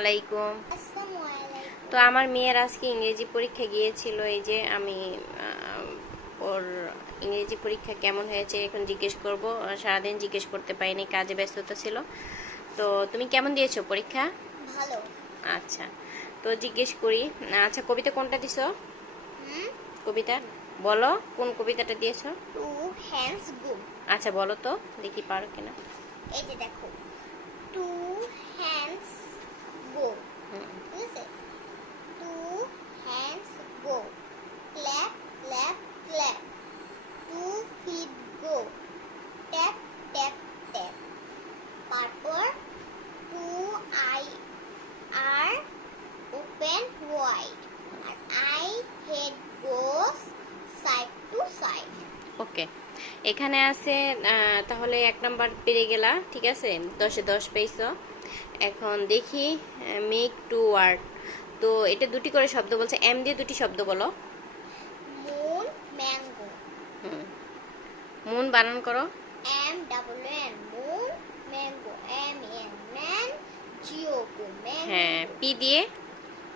আলাইকুম। তো আমার মেয়ের আজকে ইংরেজি পরীক্ষা গিয়েছিল এই যে আমি ওর ইংরেজি পরীক্ষা কেমন হয়েছে এখন জিজ্ঞেস করব। সারাদিন জিজ্ঞেস করতে পারিনি কাজে ব্যস্ততা ছিল। তো তুমি কেমন দিয়েছ পরীক্ষা? ভালো। আচ্ছা তো জিজ্ঞেস করি। আচ্ছা কবিতা কোনটা দিছো? কবিতা? বলো কোন কবিতাটা দিয়েছ? টু হ্যান্ডস গো আচ্ছা বলো তো দেখি পারো কিনা। এই যে দেখো। টু হুম, ঠিক আছে two hands go clap clap clap two feet go tap tap tap তারপর two eyes are open wide R eye head goes side to side okay এখানে আছে তাহলে এক নাম্বার পেরে গেলা ঠিক আছে? দশে দশ পেয়েছ। এখন দেখি মেক টু ওয়ার্ড তো এটা দুটি করে শব্দ বলছে এম দিয়ে দুটি শব্দ বলো। মুন ম্যাঙ্গো হুম। মুন বানান করো। M double N moon mango M man man জিওকো হ্যাঁ ম্যাঙ্গো পি দিয়ে।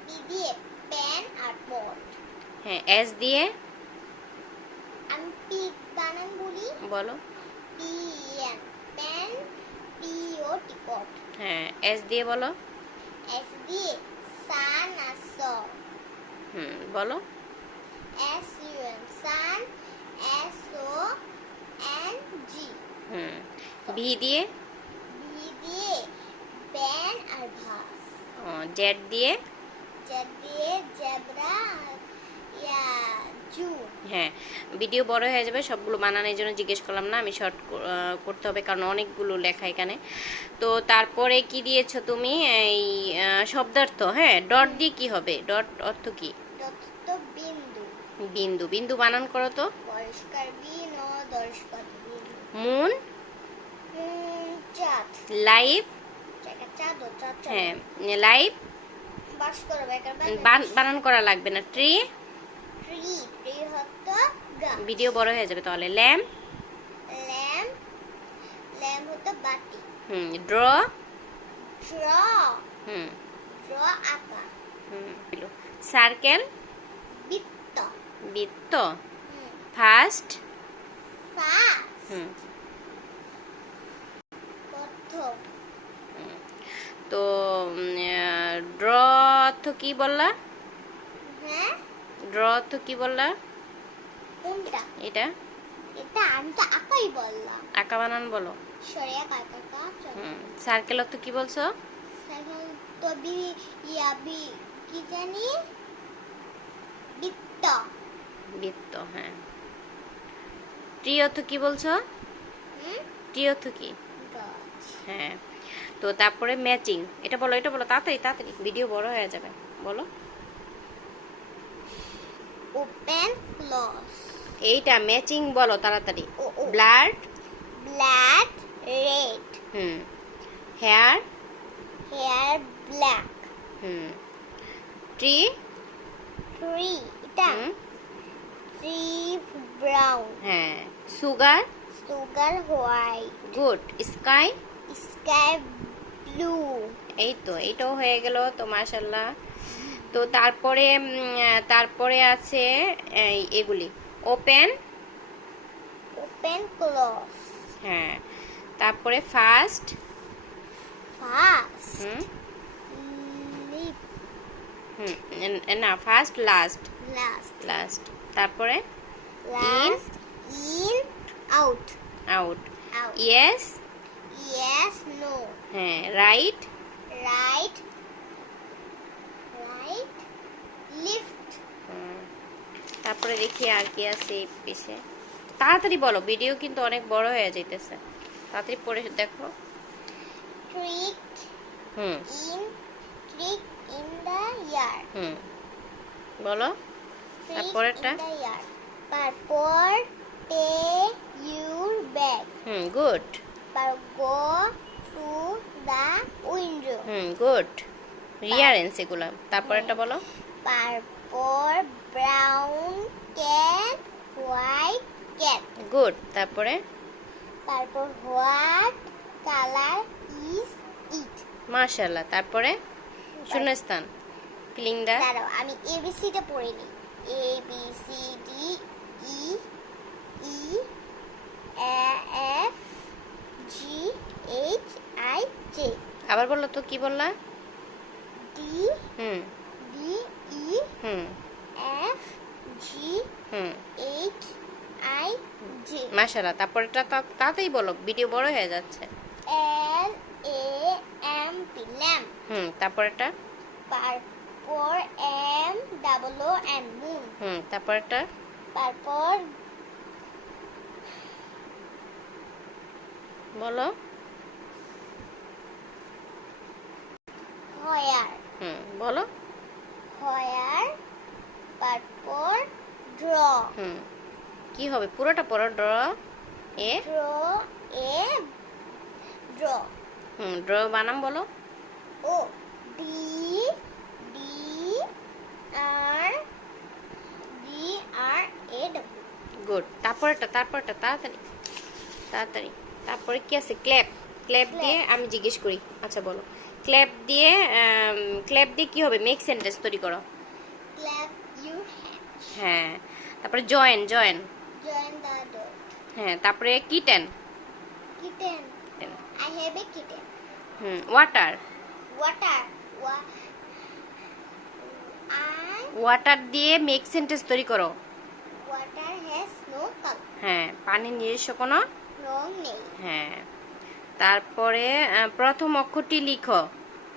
P দিয়ে পেন আর পট হ্যাঁ এস দিয়ে। আমি পি বানান বলি। বলো P N pen P O T pot হ্যাঁ এস দিয়ে বলো। এস দিয়ে সান আর স হুম বলো। S U N sun S O N G hmm V দিয়ে। ভি দিয়ে পেন আর ভাস জেড দিয়ে। জেড দিয়ে জেব্রা ইয়া জু হ্যাঁ ভিডিও বড় হয়ে যাবে সবগুলো বানানোর জন্য জিজ্ঞেস করলাম না আমি শর্ট করতে হবে কারণ অনেকগুলো লেখা এখানে। তো তারপরে কি দিয়েছ তুমি? এই শব্দার্থ হ্যাঁ ডট দিয়ে কি হবে? ডট অর্থ কি? বিন্দু। বিন্দু বানান করো তো। মুন লাইভ হ্যাঁ লাইভ বানান করা লাগবে না। ট্রি ভিডিও বড় হয়ে যাবে তাহলে ল্যাম্প ল্যাম্প ল্যাম্প হতো বাতি হুম ড্র ড্র হুম ড্র আঁকা হুম সার্কেল বৃত্ত বৃত্ত ফার্স্ট ফাঁস হুম প্রথম তো ড্র অর্থ কি বললা হ্যাঁ ড্র অর্থ কি বললা? কোনটা? এটা? এটা আমি তো আঁকাই বললাম। আঁকা বানান বলো। সরে আঁকা আঁকা আঁকা চলো। হুম সার্কেল অর্থ কি বলছো? এখন তো বি ইয়া বি কি জানি? বৃত্ত। বৃত্ত হ্যাঁ। ট্রি অর্থ কি বলছো? ট্রি অর্থ কি? হ্যাঁ। তো তারপরে ম্যাচিং এটা বলো এটা বলো তাড়াতাড়ি তাড়াতাড়ি। ভিডিও বড় হয়ে যাবে। বলো। ওপেন ক্লোজ এইটা ম্যাচিং বলো তাড়াতাড়ি। Blood black red hmm. Hair hair black hmm. Tree tree এটা। ট্রি ব্রাউন হ্যাঁ। Sugar sugar white good sky sky blue এই তো এইটাও হয়ে গেল তো মাশাল্লাহ। তো তারপরে তারপরে আছে এগুলি। ওপেন ওপেন ক্লোজ হ্যাঁ। তারপরে ফার্স্ট ফাস্ট হুম। না ফার্স্ট লাস্ট লাস্ট লাস্ট তারপরে? Last in out out yes yes no হ্যাঁ রাইট রাইট লিফট তারপরে দেখি আর কি আছে এই পিছে। তাড়াতাড়ি বলো ভিডিও কিন্তু অনেক বড় হয়ে যাইতেছে। তাড়াতাড়ি পড়ে দেখো। Trick hmm. In trick in the yard hmm. বলো। তারপরেরটা? তারপর pack your bag hmm good তারপর go to the window hmm good রিয়ারেন্স এগুলো। তারপরেরটা বলো। তারপর brown cat white cat good তারপরে? তারপর হোয়াট কালার ইজ ইট মাশাল্লাহ তারপরে? শূন্যস্থান। ফিলিং দা দাঁড়াও আমি এবিসিটা পড়ে নিই। A B C D E E F G H I J আবার বলল তো কি বললা? D hmm D E hmm F G hmm H I মাশাআল্লাহ তারপরেটা তা- বলো ভিডিও বড় হয়ে যাচ্ছে। L A M P lamp hmm তারপরেটা তারপর M double O N moon. Hmm তারপরেটা তারপর বলো। হয়ার। হুম বলো। হয়ার তারপর ড্র। হুম। কি হবে? পুরোটা পড়ো draw A. Draw A draw. Hmm draw বানাম বলো। ও D D R D R A W. Good. তারপরেটা তারপরেটা তাড়াতাড়ি। তাড়াতাড়ি। তারপরে কি আছে? ক্ল্যাপ। ক্ল্যাপ দিয়ে আমি জিজ্ঞেস করি। আচ্ছা বলো। ক্ল্যাপ দিয়ে ক্ল্যাপ দিয়ে কি হবে? মেক সেন্টেন্স তৈরি করো। ক্ল্যাপ ইউর হ্যান্ড হ্যাঁ। তারপরে join join. Join the dot হ্যাঁ তারপরে kitten kitten I have a kitten hmm water water water দিয়ে মেক সেন্টেন্স তৈরি করো। ওয়াটার হ্যাজ নো কালার হ্যাঁ পানির নিজস্ব কোনো। রং নেই হ্যাঁ তারপরে প্রথম অক্ষরটি লিখো।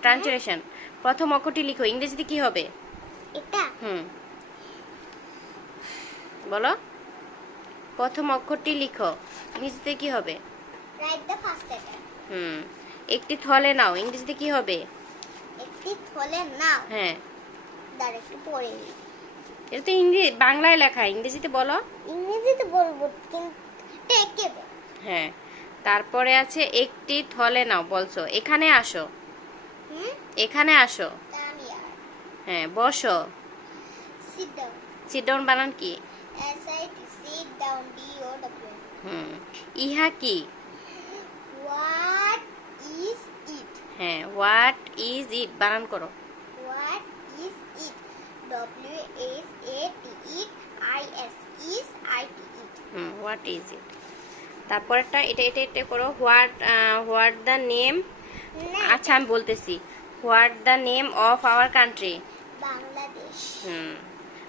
ট্রান্সলেশন প্রথম অক্ষরটি লিখো। ইংরেজিতে কি হবে? এটা। হুম। বলো। প্রথম অক্ষরটি লিখো। ইংরেজিতে কি হবে? হুম। একটি থলে নাও ইংরেজিতে কি হবে? একটি থলে নাও। হ্যাঁ। একটু পড়ে এটা তো ইংরেজি বাংলায় লেখা ইংরেজিতে বলো। ইংরেজিতে বলব কিন্তু হ্যাঁ। তারপরে আছে একটি থলে নাও বলছো। এখানে আসো। হুম? এখানে আসো। হ্যাঁ বসো। সিট ডাউন সিট ডাউন বানান কি? Sit down D O W hmm ইহা কি হোয়াট ইজ ইট হ্যাঁ হোয়াট ইজ ইট বানান করো what is it W S A T E I S is I T it hmm what is it তারপরটা এটা এটা এটা করো হোয়াট হোয়াট দ্য নেম আচ্ছা আমি বলতেছি what the name of our country Bangladesh hmm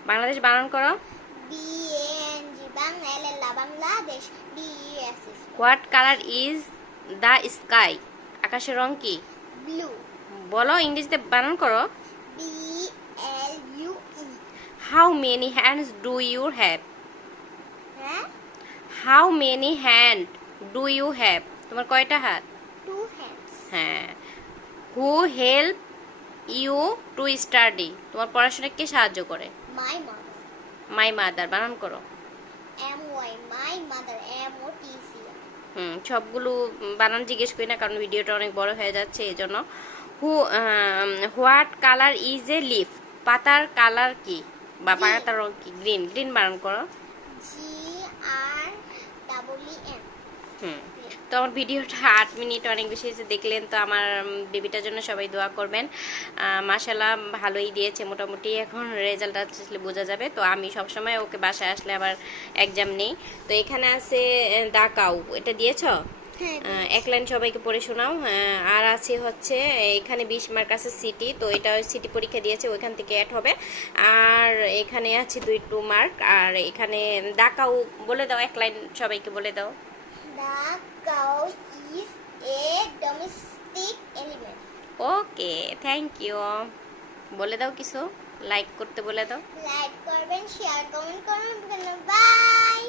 Bangladesh বানান করো B Bangla Bangladesh what colour is the sky আকাশের রং কি? ব্লু বলো ইংরেজিতে বানান করো। B L U E how many hands do you have হ্যাঁ? How many hand do you have তোমার কয়টা হাত? টু হ্যান্ডস হ্যাঁ। Who help you to study তোমার পড়াশোনা কে সাহায্য করে? মাই মাদার মাই মাদার বানান করো। M Y my mother M O T C hmm সবগুলো বানান জিজ্ঞেস করি না কারণ ভিডিওটা অনেক বড় হয়ে যাচ্ছে এই জন্য who what colour is a leaf? পাতার কালার কি? বা. পাতার রং কি? গ্রিন গ্রিন বানান করো। G R double E N hmm. তো আমার ভিডিওটা আট মিনিট অনেক বেশি দেখলেন তো আমার বেবিটার জন্য সবাই দোয়া করবেন। মাসাল্লাহ ভালোই দিয়েছে মোটামুটি এখন রেজাল্ট আসলে বোঝা যাবে। তো আমি সবসময় ওকে বাসায় আসলে আবার এক্সাম নেই। তো এখানে আছে দাকাউ এটা দিয়েছ? হ্যাঁ এক লাইন সবাইকে পড়ে শোনাও। আর আছে হচ্ছে এখানে বিশ মার্ক আছে সিটি তো এটা সিটি পরীক্ষা দিয়েছে ওইখান থেকে অ্যাড হবে। আর এখানে আছে দুই টু মার্ক আর এখানে দাকাউ বলে দাও এক লাইন সবাইকে বলে দাও। The cow is a domestic animal. Okay thank you বলে দাও কিছু লাইক করতে বলে দাও। লাইক করবেন শেয়ার কমেন্ট করবেন বাই